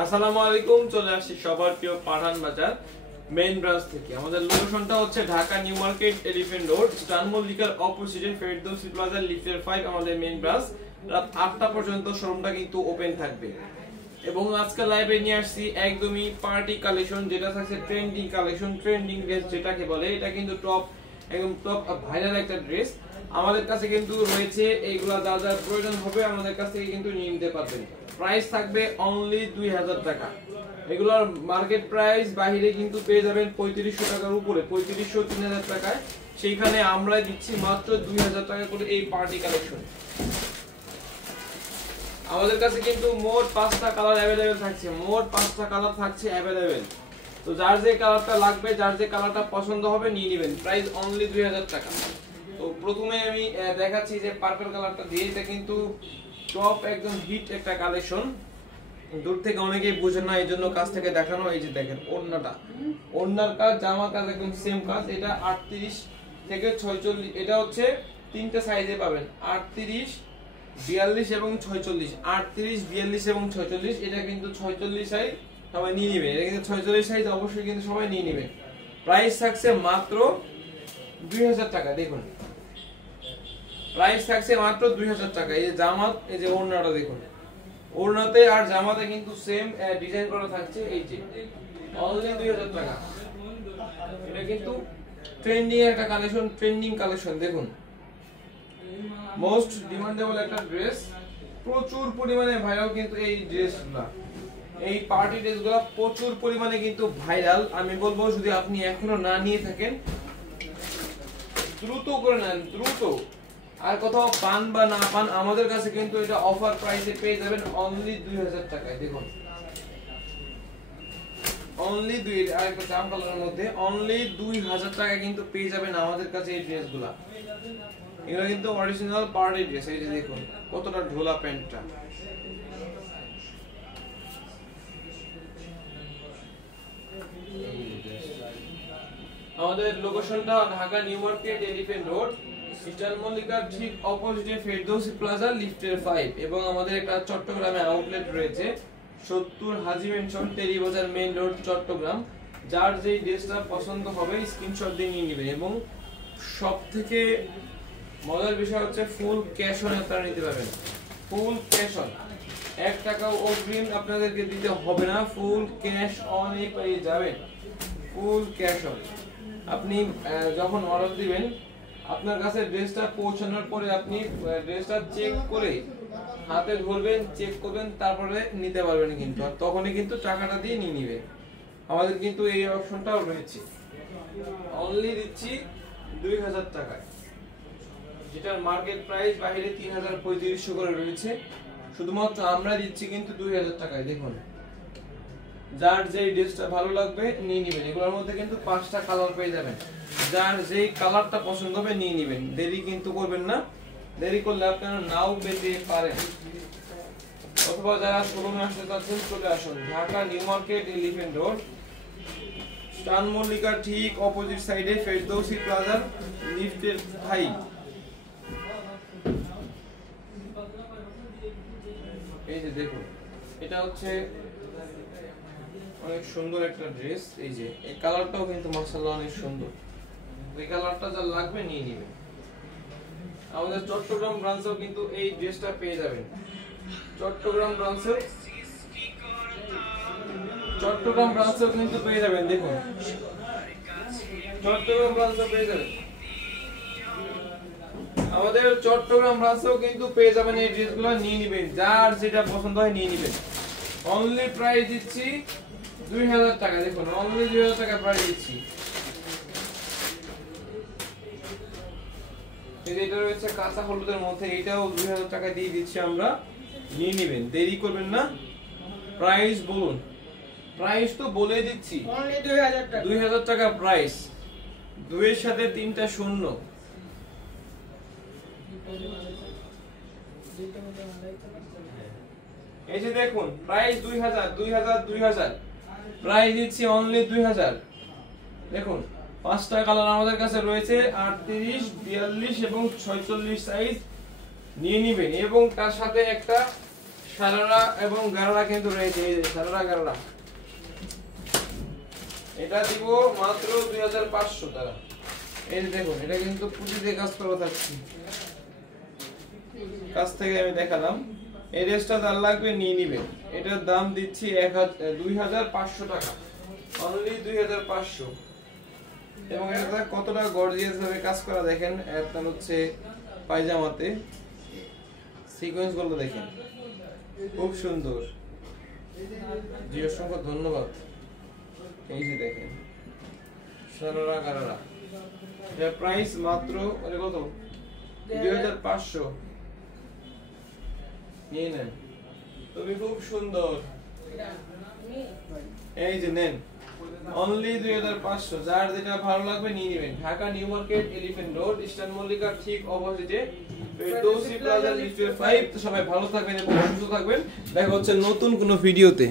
আসসালামু আলাইকুম, চলে আসছি সবার প্রিয় পাঠান বাজার মেইন ব্রাঞ্চ থেকে। আমাদের লোকেশনটা হচ্ছে Dhaka New Market, Elephant Road, Eastern মল্লিকার অপোজিটে ফেরদৌসি প্লাজা, লিফটের 5 আমাদের মেইন ব্রাঞ্চ। রাত 8টা পর্যন্ত শোরুমটা কিন্তু ওপেন থাকবে। এবং আজকে লাইভে নিয়ে আসছি একদমই পার্টি কালেকশন, যেটা থাকছে ট্রেন্ডিং কালেকশন, ট্রেন্ডিং ড্রেস যেটাকে বলে। এটা কিন্তু টপ, একদম টপ ভাইরাল একটা ড্রেস। আমাদের কাছে কিন্তু রয়েছে এইগুলা, যা যা প্রয়োজন হবে আমাদের কাছ থেকে কিন্তু নিয়ে নিতে পারবেন। প্রাইস থাকবে অনলি 2000 টাকা। এগুলোর মার্কেট প্রাইস বাইরে কিন্তু পেয়ে যাবেন 3500 টাকার উপরে, 3500 3000 টাকায়। সেইখানে আমরা দিচ্ছি মাত্র 2000 টাকা করে এই পার্টি কালেকশন। আমাদের কাছে কিন্তু মোট 5টা কালার अवेलेबल থাকছে, মোট 5টা কালার থাকছে अवेलेबल। তো যার যে কালারটা লাগবে, যার যে কালারটা পছন্দ হবে নিয়ে নেবেন। প্রাইস অনলি 2000 টাকা। তো প্রথমে আমি দেখাচ্ছি যে পার্পল কালারটা দিয়ে, এটা কিন্তু টপ একদম হিট একটা কালেকশন। দূর থেকে অনেকেই বুঝেন না, এই জন্য কাছ থেকে দেখানো। এই যে দেখেন ওড়নাটা, ওড়নার কাজ, জামার কাজ একদম সেম কাজ। এটা 38 থেকে 46, এটা হচ্ছে তিনটা সাইজে পাবেন, 38, 42 এবং 46। 38, 42 এবং 46। এটা কিন্তু 46 সাইজ সবাই নিয়ে নেবে। এটা কিন্তু 46 সাইজ অবশ্যই কিন্তু সবাই নিয়ে নেবে। প্রাইস থাকছে মাত্র 2000 টাকা। দেখুন প্রাইস থাকছে মাত্র 2000 টাকা। এই যে জামাত, এই যে ওড়নাটা দেখুন, ওড়নাতে আর জামাতে কিন্তু সেম ডিজাইন করা থাকছে। এই যে অনলি 2000 টাকা। এটা কিন্তু ট্রেন্ডিং একটা কালেকশন, ট্রেন্ডিং কালেকশন। দেখুন মোস্ট ডিমান্ডেবল একটা ড্রেস, প্রচুর পরিমাণে ভাইরাল কিন্তু এই ড্রেসগুলো, এই পার্টি ড্রেসগুলো প্রচুর পরিমাণে কিন্তু ভাইরাল। আমি বলবো যদি আপনি এখনো না নিয়ে থাকেন দ্রুত করে নেন, দ্রুত। আর কোথাও পান বা না পান, আমাদের কাছে কিন্তু এটা অফার প্রাইসে পেয়ে যাবেন অনলি 2000 টাকায়। দেখুন অনলি 2, আর একটা জাম কালারের মধ্যে অনলি 2000 টাকায় কিন্তু পেয়ে যাবেন আমাদের কাছে এই ড্রেসগুলো। এগুলো কিন্তু অরিজিনাল পার্টি ড্রেস। এই যে দেখুন কতটা ঢোলা প্যান্টটা। আমাদের লোকেশনটা Dhaka New Market, Elephant Road, Eastern মল্লিকার ঠিক অপোজিটে ফেরদৌসি প্লাজা, লিফটের 5। এবং আমাদের একটা চট্টগ্রামে আউটলেট রয়েছে 70 Haji Mansion, Teribazar Main Road, Chattogram. যার যেই ড্রেসটা পছন্দ হবে স্ক্রিনশট দিয়ে নিয়ে নেবেন। এবং সবথেকে মজার বিষয় হচ্ছে ফুল ক্যাশ অন আপনারা নিতে পারবেন। ফুল ক্যাশ অন, 1 টাকাও অগ্রিম আপনাদেরকে দিতে হবে না, ফুল ক্যাশ অনই পেয়ে যাবেন। Full cash on. আপনি যখন অর্ডার দিবেন, আপনার কাছে ড্রেসটা পৌঁছানোর পরে আপনি ড্রেসটা চেক করে হাতে ধরবেন, চেক করবেন, তারপরে নিতে পারবেন কিন্তু। আর তখনই কিন্তু টাকাটা দিয়ে নিয়ে নেবেন। আমাদের কিন্তু এই অপশনটাও রয়েছে। অনলি দিচ্ছি 2000 টাকায়, যেটার মার্কেট প্রাইস বাইরে 3500 করে রয়েছে। শুধুমাত্র আমরা দিচ্ছি কিন্তু 2000 টাকায়। দেখুন যার যেই ড্রেসটা ভালো লাগবে নিয়ে নেবেন। এগুলোর মধ্যে কিন্তু 5টা কালার পেয়ে যাবেন। যার যেই কালারটা পছন্দ হবে নিয়ে নেবেন। দেরি কিন্তু করবেন না, দেরি করলে আপনারা নাও পেতে পারেন। অথবা যারা শোরুমে আসতে চাচ্ছেন চলে আসুন Dhaka New Market, Elephant Road, Eastern মল্লিকার ঠিক অপোজিট সাইডে ফেরদৌসি প্লাজা, লিফটের 5। এই যে দেখুন এটা হচ্ছে অনেক সুন্দর একটা ড্রেস। এই যে এই কালারটাও কিন্তু মাশাআল্লাহ অনেক সুন্দর। এই কালারটা যা লাগবে নিয়ে নেবেন। আমাদের চট্টগ্রাম ব্রাঞ্চেও কিন্তু এই ড্রেসটা পেয়ে যাবেন। চট্টগ্রাম ব্রাঞ্চেও কিন্তু পেয়ে যাবেন। দেখুন চট্টগ্রাম ব্রাঞ্চেও পেয়ে যাবেন, আমাদের চট্টগ্রাম ব্রাঞ্চেও কিন্তু পেয়ে যাবেন। এই ড্রেসগুলো নিয়ে নেবেন, যার যেটা পছন্দ হয় নিয়ে নেবেন। অনলি প্রাইস দিচ্ছি 2000 টাকা। দেখুন অনলি 2000 টাকা প্রাইস দিচ্ছি। এটা রয়েছে কাঁচা হলুদের মধ্যে, এটাও 2000 টাকা দিয়ে দিচ্ছি আমরা, নিয়ে নেবেন। দেরি করবেন না। প্রাইস বলুন, প্রাইস তো বলে দিচ্ছি অনলি 2000 টাকা। 2000 টাকা প্রাইস, 2 এর সাথে 3টা শূন্য। এই যে দেখুন প্রাইস 2000 প্রাইস দিচ্ছি অনলি 2000। দেখুন 5টা কালার আমাদের কাছে রয়েছে, 38, 42 এবং 46 সাইজ। নিয়ে নিবেন। এবং তার সাথে একটা সারারা এবং গারারা কিন্তু রয়েছে, এই যে সারারা গারারা, এটা দিব মাত্র 2500 টাকা। এই যে দেখুন, এটা কিন্তু পুঁতিতে কাজ করা থাকছে, কাছ থেকে আমি দেখালাম। এই ড্রেসটা যার লাগবে নিয়ে নিবেন। এটার দাম দিচ্ছি 2500 টাকা, অনলি 2500। এবং এটা কতটা গর্জিয়াস ভাবে কাজ করা দেখেন। আপনার হচ্ছে পায়জামাতে সিকোয়েন্স গুলো দেখেন, খুব সুন্দর। জি অসংখ্য ধন্যবাদ। এই যে দেখেন সারারা গারারা, এর প্রাইস মাত্র কত? 2500। নিয়ে নেন, তুমি খুব সুন্দর। এই যে নেন, অনলি 2500। যার যেটা ভালো লাগবে নিয়ে নেবেন। Dhaka New Market, Elephant Road, Eastern মল্লিকার ঠিক অপোজিটে ফেরদৌসী প্লাজা লিফটের 5। তো সবাই ভালো থাকবেন এবং সুস্থ থাকবেন। দেখা হচ্ছে নতুন কোনো ভিডিওতে।